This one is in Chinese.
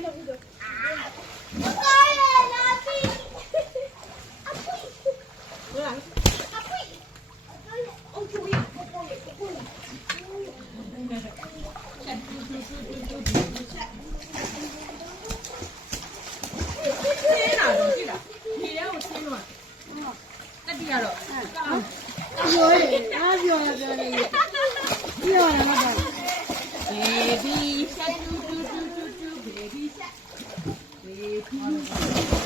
天 Thank you.